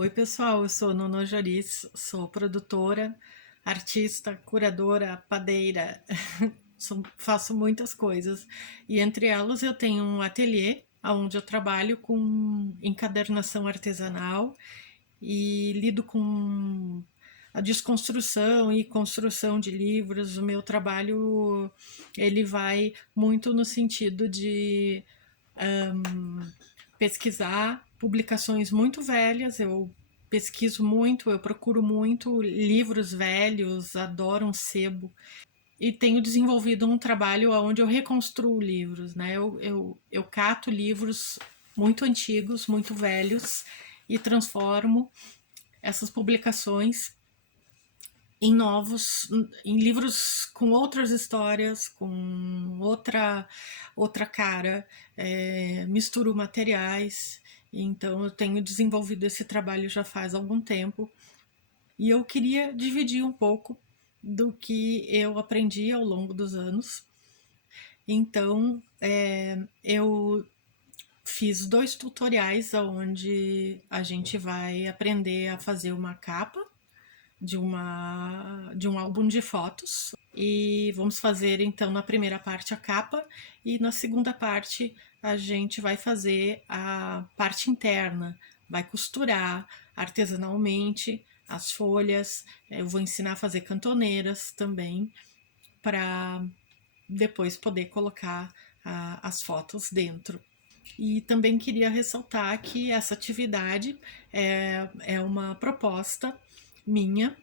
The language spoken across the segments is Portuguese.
Oi, pessoal, eu sou Nono Joris, sou produtora, artista, curadora, padeira, faço muitas coisas. E entre elas eu tenho um ateliê onde eu trabalho com encadernação artesanal e lido com a desconstrução e construção de livros. O meu trabalho ele vai muito no sentido de pesquisar publicações muito velhas. Eu pesquiso muito, eu procuro muito livros velhos, adoro um sebo. E tenho desenvolvido um trabalho onde eu reconstruo livros, né? Eu cato livros muito antigos, muito velhos, e transformo essas publicações em livros com outras histórias, com outra cara, misturo materiais. Então eu tenho desenvolvido esse trabalho já faz algum tempo e eu queria dividir um pouco do que eu aprendi ao longo dos anos. Então eu fiz 2 tutoriais onde a gente vai aprender a fazer uma capa de um álbum de fotos. E vamos fazer então na primeira parte a capa e na segunda parte a gente vai fazer a parte interna, vai costurar artesanalmente as folhas. Eu vou ensinar a fazer cantoneiras também para depois poder colocar as fotos dentro. E também queria ressaltar que essa atividade é uma proposta minha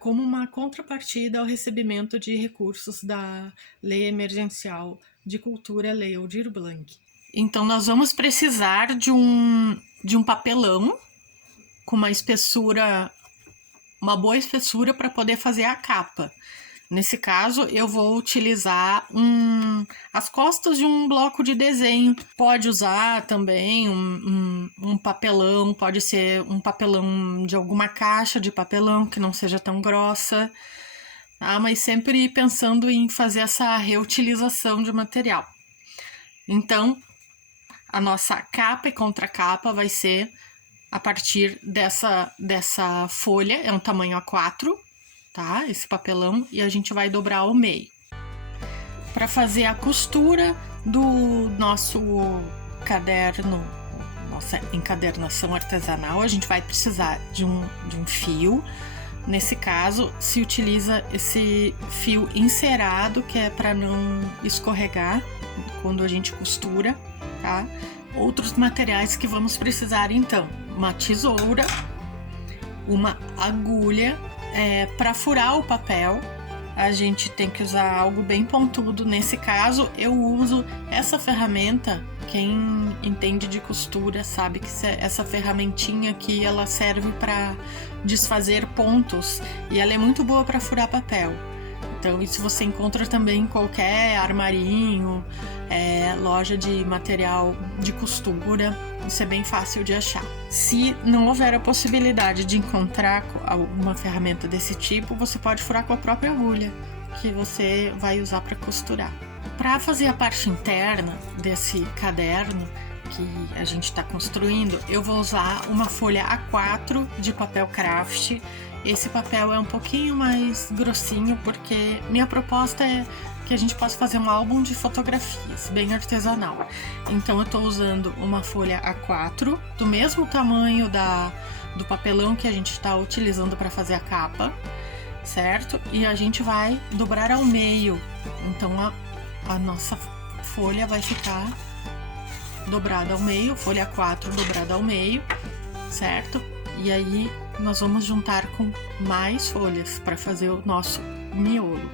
como uma contrapartida ao recebimento de recursos da Lei Emergencial de Cultura, Lei Aldir Blanc. Então nós vamos precisar de um papelão com uma boa espessura para poder fazer a capa. Nesse caso, eu vou utilizar as costas de um bloco de desenho. Pode usar também um papelão, pode ser um papelão de alguma caixa de papelão que não seja tão grossa, tá? Mas sempre pensando em fazer essa reutilização de material. Então, a nossa capa e contracapa vai ser a partir dessa folha, é um tamanho A4, tá? Esse papelão, e a gente vai dobrar ao meio. Para fazer a costura do nosso caderno, nossa encadernação artesanal, a gente vai precisar de um fio. Nesse caso, se utiliza esse fio encerado, que é para não escorregar quando a gente costura, tá? Outros materiais que vamos precisar, então, uma tesoura, uma agulha. Para furar o papel, a gente tem que usar algo bem pontudo. Nesse caso, eu uso essa ferramenta. Quem entende de costura sabe que essa ferramentinha aqui, ela serve para desfazer pontos e ela é muito boa para furar papel. Então, isso você encontra também em qualquer armarinho, loja de material de costura. Isso é bem fácil de achar. Se não houver a possibilidade de encontrar uma ferramenta desse tipo, você pode furar com a própria agulha que você vai usar para costurar. Para fazer a parte interna desse caderno que a gente está construindo, eu vou usar uma folha A4 de papel craft. Esse papel é um pouquinho mais grossinho porque minha proposta é que a gente possa fazer um álbum de fotografias, bem artesanal. Então eu estou usando uma folha A4, do mesmo tamanho do papelão que a gente está utilizando para fazer a capa, certo? E a gente vai dobrar ao meio. Então a nossa folha vai ficar dobrada ao meio, folha A4 dobrada ao meio, certo? E aí nós vamos juntar com mais folhas para fazer o nosso miolo.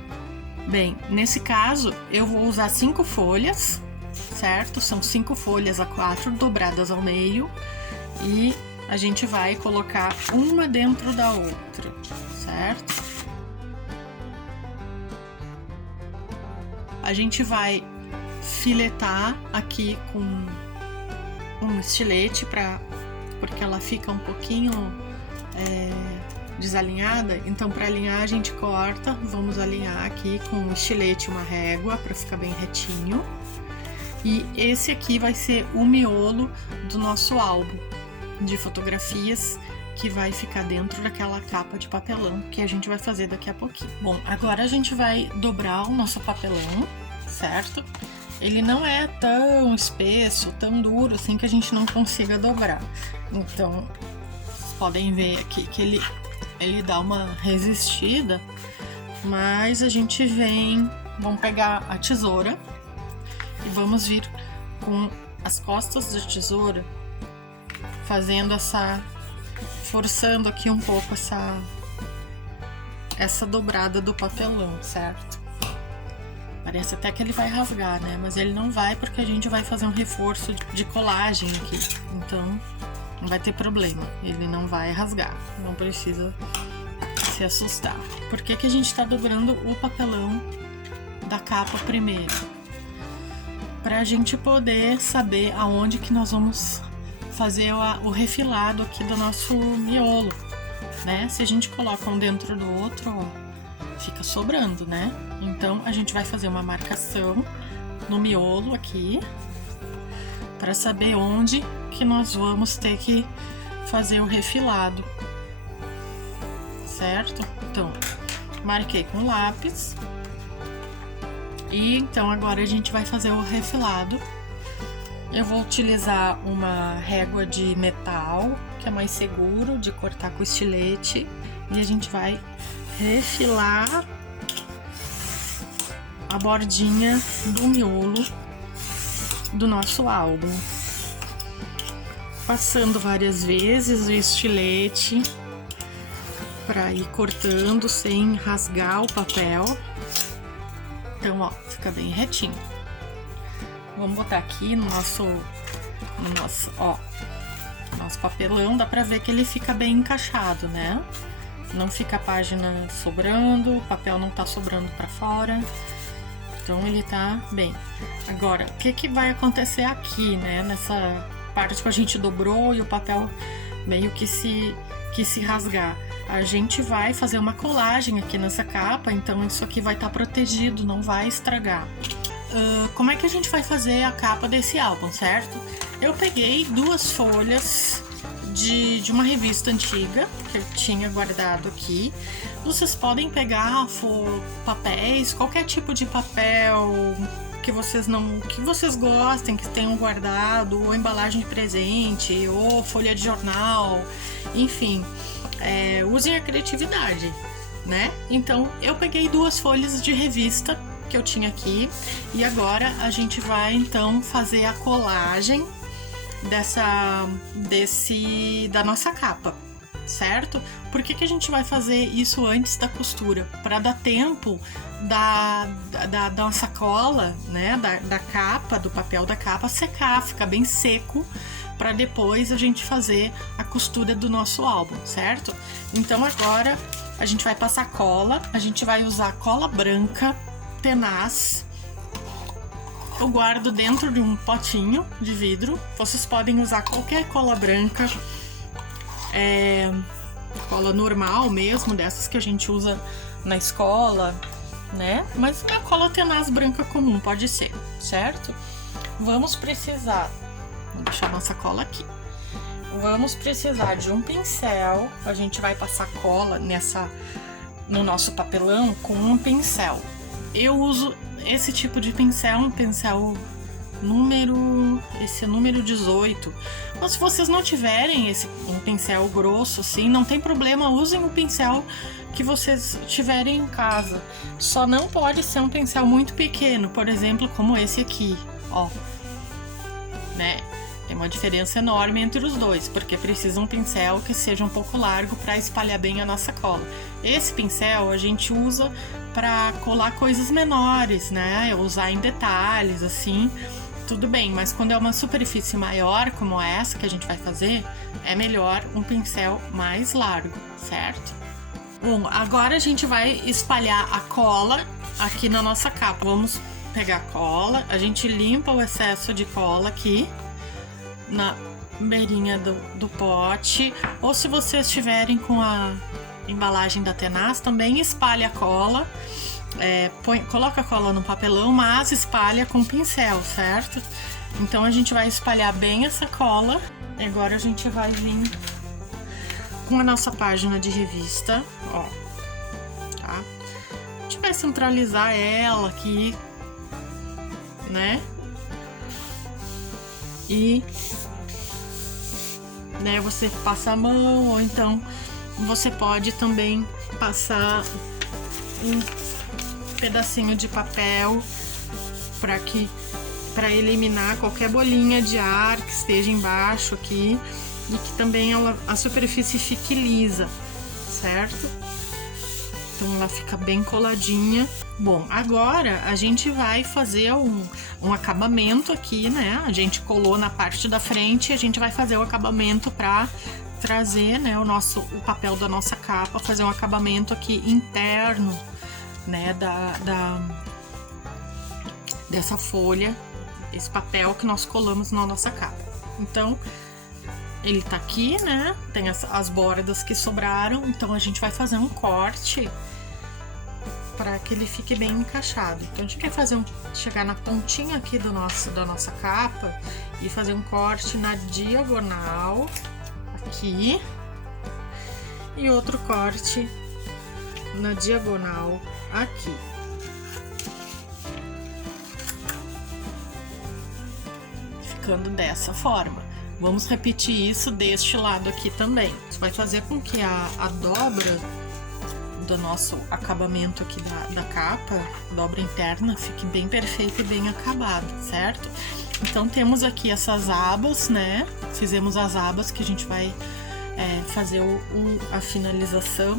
Bem, nesse caso eu vou usar 5 folhas, certo? São 5 folhas A4 dobradas ao meio e a gente vai colocar uma dentro da outra, certo? A gente vai filetar aqui com um estilete porque ela fica um pouquinho desalinhada, então para alinhar a gente corta. Vamos alinhar aqui com um estilete e uma régua para ficar bem retinho. E esse aqui vai ser o miolo do nosso álbum de fotografias que vai ficar dentro daquela capa de papelão que a gente vai fazer daqui a pouquinho. Bom, agora a gente vai dobrar o nosso papelão, certo? Ele não é tão espesso, tão duro assim que a gente não consiga dobrar. Então, vocês podem ver aqui que ele dá uma resistida, mas a gente vamos pegar a tesoura e vamos vir com as costas da tesoura fazendo forçando aqui um pouco essa dobrada do papelão, certo? Parece até que ele vai rasgar, né? Mas ele não vai, porque a gente vai fazer um reforço de colagem aqui. Então, não vai ter problema. Ele não vai rasgar. Não precisa se assustar. Por que que a gente tá dobrando o papelão da capa primeiro? Pra gente poder saber aonde que nós vamos fazer o refilado aqui do nosso miolo, né? Se a gente coloca um dentro do outro, ó, fica sobrando, né? Então, a gente vai fazer uma marcação no miolo aqui para saber onde que nós vamos ter que fazer o refilado, certo? Então, marquei com lápis e então agora a gente vai fazer o refilado. Eu vou utilizar uma régua de metal, que é mais seguro de cortar com estilete, e a gente vai refilar a bordinha do miolo do nosso álbum, passando várias vezes o estilete para ir cortando sem rasgar o papel. Então, ó, fica bem retinho. Vamos botar aqui no nosso papelão, dá pra ver que ele fica bem encaixado, né? Não fica a página sobrando, o papel não tá sobrando pra fora. Então ele tá bem. Agora, o que que vai acontecer aqui, né? Nessa parte que a gente dobrou e o papel meio que se rasgar. A gente vai fazer uma colagem aqui nessa capa, então isso aqui vai estar protegido, não vai estragar. Como é que a gente vai fazer a capa desse álbum, certo? Eu peguei 2 folhas de uma revista antiga que eu tinha guardado aqui. Vocês podem pegar papéis, qualquer tipo de papel que vocês gostem, que tenham guardado, ou embalagem de presente, ou folha de jornal, enfim, usem a criatividade, né? Então eu peguei 2 folhas de revista que eu tinha aqui e agora a gente vai então fazer a colagem da nossa capa, certo? Por que que a gente vai fazer isso antes da costura? Para dar tempo da nossa cola, né, da capa, do papel da capa secar, ficar bem seco, para depois a gente fazer a costura do nosso álbum, certo? Então agora a gente vai passar cola, a gente vai usar cola branca tenaz. Eu guardo dentro de um potinho de vidro. Vocês podem usar qualquer cola branca, cola normal mesmo, dessas que a gente usa na escola, né? Mas a cola tenaz branca comum pode ser, certo? Vamos precisar, vou deixar nossa cola aqui. Vamos precisar de um pincel. A gente vai passar cola no nosso papelão com um pincel. Eu uso esse tipo de pincel, um pincel número 18. Mas se vocês não tiverem um pincel grosso assim, não tem problema, usem o pincel que vocês tiverem em casa. Só não pode ser um pincel muito pequeno, por exemplo, como esse aqui, ó, né? Tem uma diferença enorme entre os dois, porque precisa um pincel que seja um pouco largo para espalhar bem a nossa cola. Esse pincel a gente usa para colar coisas menores, né? Usar em detalhes, assim, tudo bem. Mas quando é uma superfície maior, como essa que a gente vai fazer, é melhor um pincel mais largo, certo? Bom, agora a gente vai espalhar a cola aqui na nossa capa. Vamos pegar a cola, a gente limpa o excesso de cola aqui na beirinha do pote, ou se vocês estiverem com a embalagem da Tenaz, também espalha a cola, coloca a cola no papelão, mas espalha com pincel, certo? Então a gente vai espalhar bem essa cola. Agora a gente vai vir com a nossa página de revista, ó, tá? A gente vai centralizar ela aqui, né? E, né, você passa a mão, ou então você pode também passar um pedacinho de papel para eliminar qualquer bolinha de ar que esteja embaixo aqui e que também a superfície fique lisa, certo? Então ela fica bem coladinha. Bom, agora a gente vai fazer um acabamento aqui, né? A gente colou na parte da frente, a gente vai fazer o acabamento para trazer, né, o papel da nossa capa, fazer um acabamento aqui interno, né, dessa folha, esse papel que nós colamos na nossa capa. Então, ele tá aqui, né, tem as bordas que sobraram, então a gente vai fazer um corte para que ele fique bem encaixado. Então a gente quer chegar na pontinha aqui da nossa capa e fazer um corte na diagonal aqui e outro corte na diagonal aqui. Ficando dessa forma. Vamos repetir isso deste lado aqui também. Isso vai fazer com que a dobra do nosso acabamento aqui da capa, dobra interna, fique bem perfeita e bem acabada, certo? Então temos aqui essas abas, né? Fizemos as abas que a gente vai fazer a finalização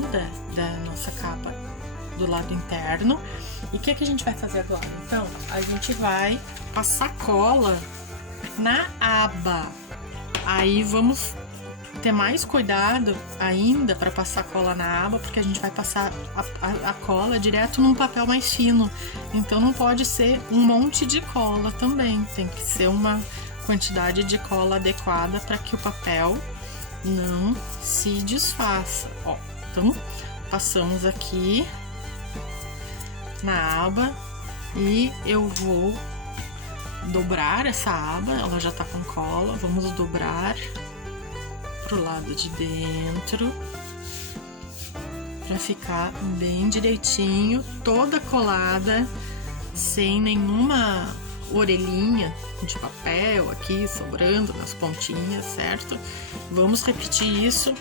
da nossa capa do lado interno. E o que a gente vai fazer agora? Então, a gente vai passar cola na aba. Aí vamos ter mais cuidado ainda para passar cola na aba, porque a gente vai passar a cola direto num papel mais fino. Então não pode ser um monte de cola também, tem que ser uma quantidade de cola adequada para que o papel não se desfaça. Ó, então passamos aqui na aba e eu vou dobrar essa aba, ela já tá com cola, vamos dobrar pro lado de dentro para ficar bem direitinho, toda colada, sem nenhuma orelhinha de papel aqui sobrando nas pontinhas, certo? Vamos repetir isso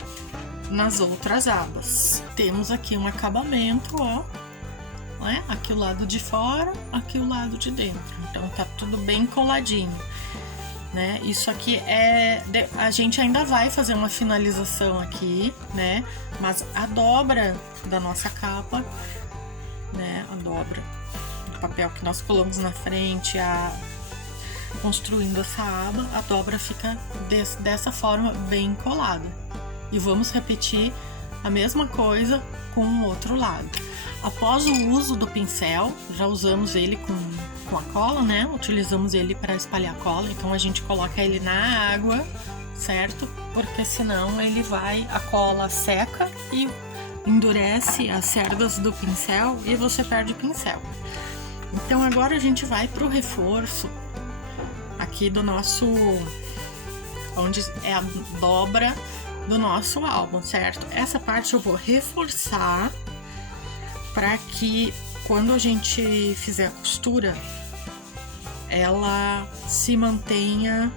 nas outras abas. Temos aqui um acabamento, ó, né? Aqui o lado de fora, aqui o lado de dentro. Então tá tudo bem coladinho, né? Isso aqui a gente ainda vai fazer uma finalização aqui, né? Mas a dobra da nossa capa, né? A dobra do papel que nós colamos na frente, construindo essa aba, a dobra fica dessa forma bem colada. E vamos repetir a mesma coisa com o outro lado. Após o uso do pincel, já usamos ele com a cola, né? Utilizamos ele para espalhar cola, então a gente coloca ele na água, certo? Porque senão a cola seca e endurece as cerdas do pincel e você perde o pincel. Então agora a gente vai para o reforço aqui do nosso, onde é a dobra do nosso álbum, certo? Essa parte eu vou reforçar para que quando a gente fizer a costura ela se mantenha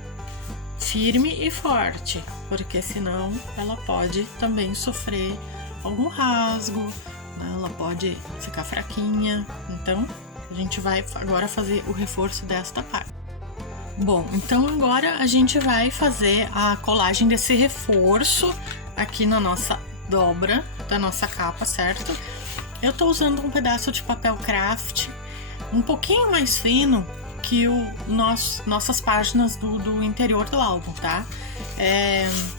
firme e forte, porque senão ela pode também sofrer algum rasgo, né? Ela pode ficar fraquinha. Então a gente vai agora fazer o reforço desta parte. Bom, então agora a gente vai fazer a colagem desse reforço aqui na nossa dobra da nossa capa, certo? Eu tô usando um pedaço de papel craft um pouquinho mais fino que nossas páginas do interior do álbum, tá?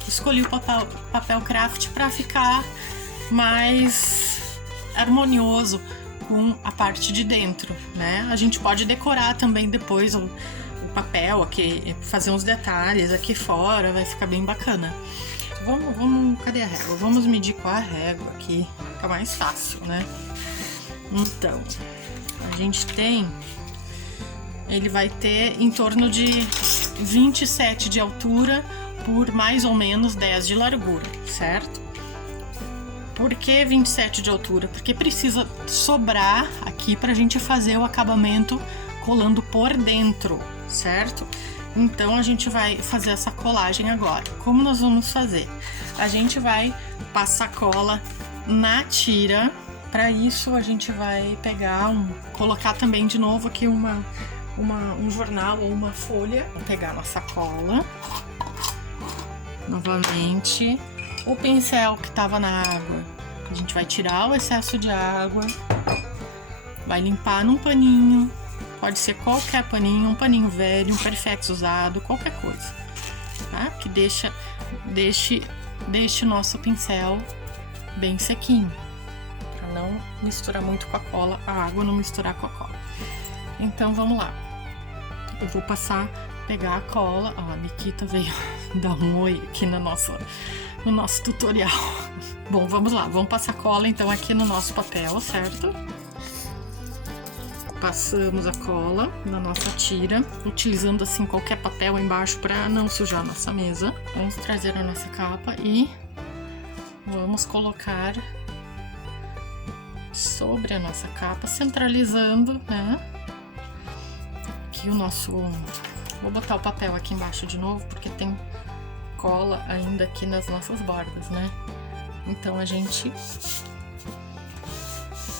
Escolhi o papel craft para ficar mais harmonioso com a parte de dentro, né? A gente pode decorar também depois o papel aqui, fazer uns detalhes aqui fora, vai ficar bem bacana. Cadê a régua? Vamos medir com a régua aqui, fica mais fácil, né? Então, a gente ele vai ter em torno de 27 de altura por mais ou menos 10 de largura, certo? Por que 27 de altura? Porque precisa sobrar aqui pra gente fazer o acabamento colando por dentro, certo? Então a gente vai fazer essa colagem agora. Como nós vamos fazer? A gente vai passar cola na tira. Para isso a gente vai pegar colocar também de novo aqui um jornal ou uma folha. Vou pegar nossa cola. Novamente, o pincel que estava na água, a gente vai tirar o excesso de água, vai limpar num paninho, pode ser qualquer paninho, um paninho velho, um Perfex usado, qualquer coisa, tá? Que deixe o nosso pincel bem sequinho, para não misturar muito com a cola, a água não misturar com a cola. Então vamos lá, eu vou pegar a cola. Ó, a Nikita veio dar um oi aqui no nosso tutorial. Bom, vamos lá, vamos passar cola então aqui no nosso papel, certo? Passamos a cola na nossa tira, utilizando assim qualquer papel embaixo para não sujar a nossa mesa. Vamos trazer a nossa capa e vamos colocar sobre a nossa capa, centralizando, né? Aqui o nosso... Vou botar o papel aqui embaixo de novo, porque tem cola ainda aqui nas nossas bordas, né? Então a gente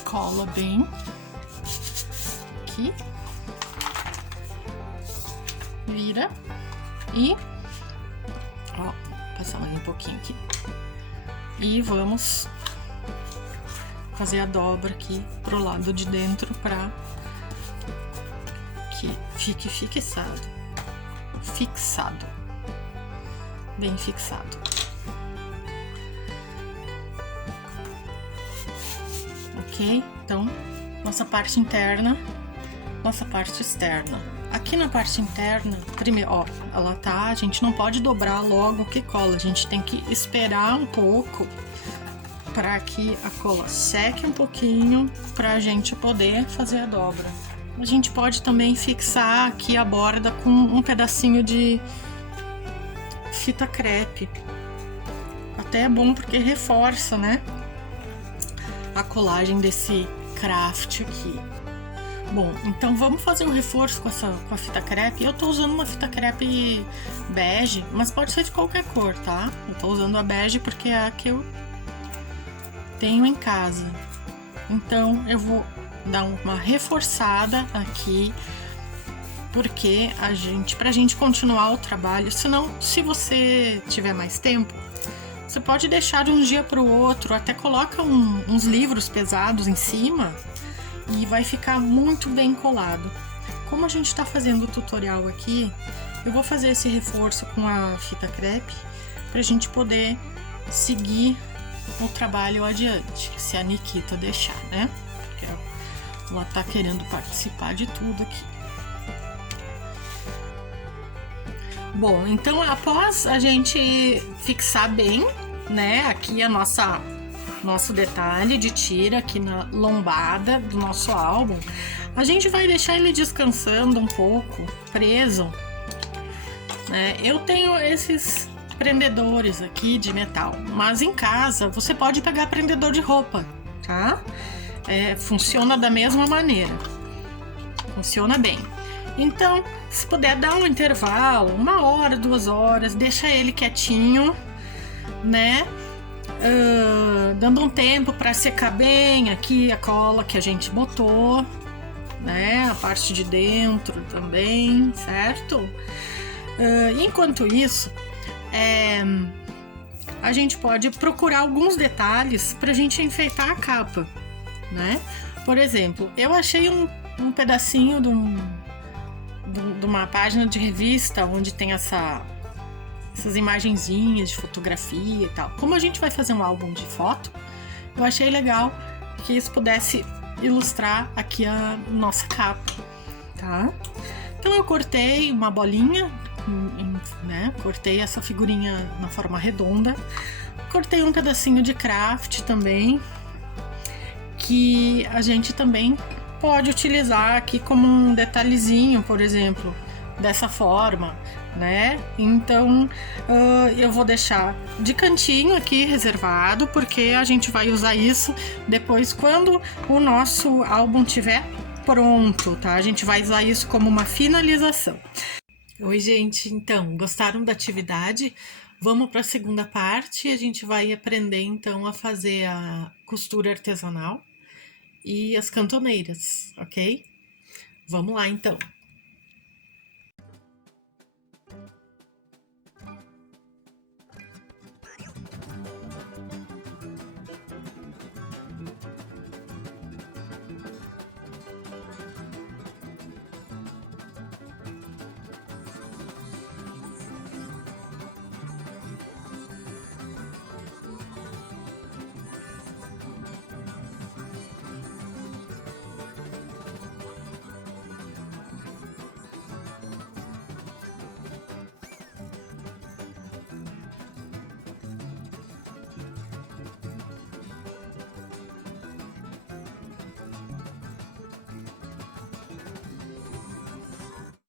cola bem aqui, vira e, ó, passar mais um pouquinho aqui. E vamos fazer a dobra aqui pro lado de dentro para que fique fixado, bem fixado. Ok? Então, nossa parte interna, nossa parte externa. Aqui na parte interna, primeiro, ó, ela tá, a gente não pode dobrar logo que cola, a gente tem que esperar um pouco para que a cola seque um pouquinho pra gente poder fazer a dobra. A gente pode também fixar aqui a borda com um pedacinho de fita crepe. Até é bom porque reforça, né, a colagem desse craft aqui. Bom, então vamos fazer um reforço com a fita crepe. Eu tô usando uma fita crepe bege, mas pode ser de qualquer cor, tá? Eu tô usando a bege porque é a que eu tenho em casa. Então eu vou dar uma reforçada aqui, porque pra gente continuar o trabalho, senão, se você tiver mais tempo, você pode deixar de um dia para o outro, até coloca uns livros pesados em cima e vai ficar muito bem colado. Como a gente está fazendo o tutorial aqui, eu vou fazer esse reforço com a fita crepe pra gente poder seguir o trabalho adiante, se a Nikita deixar, né? Porque ela tá querendo participar de tudo aqui. Bom, então após a gente fixar bem, né, aqui a nosso detalhe de tira aqui na lombada do nosso álbum, a gente vai deixar ele descansando um pouco, preso, né? Eu tenho esses prendedores aqui de metal, mas em casa você pode pegar prendedor de roupa, tá? Funciona da mesma maneira, funciona bem. Então, se puder dar um intervalo, 1 hora, 2 horas, deixa ele quietinho, né? Dando um tempo para secar bem aqui a cola que a gente botou, né? A parte de dentro também, certo? Enquanto isso, a gente pode procurar alguns detalhes para a gente enfeitar a capa, né? Por exemplo, eu achei um pedacinho de uma página de revista onde tem essas imagenzinhas de fotografia e tal. Como a gente vai fazer um álbum de foto, eu achei legal que isso pudesse ilustrar aqui a nossa capa, tá? Então eu cortei uma bolinha, né? Cortei essa figurinha na forma redonda, cortei um pedacinho de craft também, que a gente também pode utilizar aqui como um detalhezinho, por exemplo, dessa forma. né? Então eu vou deixar de cantinho aqui reservado, porque a gente vai usar isso depois quando o nosso álbum tiver pronto, tá? A gente vai usar isso como uma finalização. Oi, gente, então, gostaram da atividade? Vamos para a segunda parte. A gente vai aprender então a fazer a costura artesanal e as cantoneiras, ok? Vamos lá então.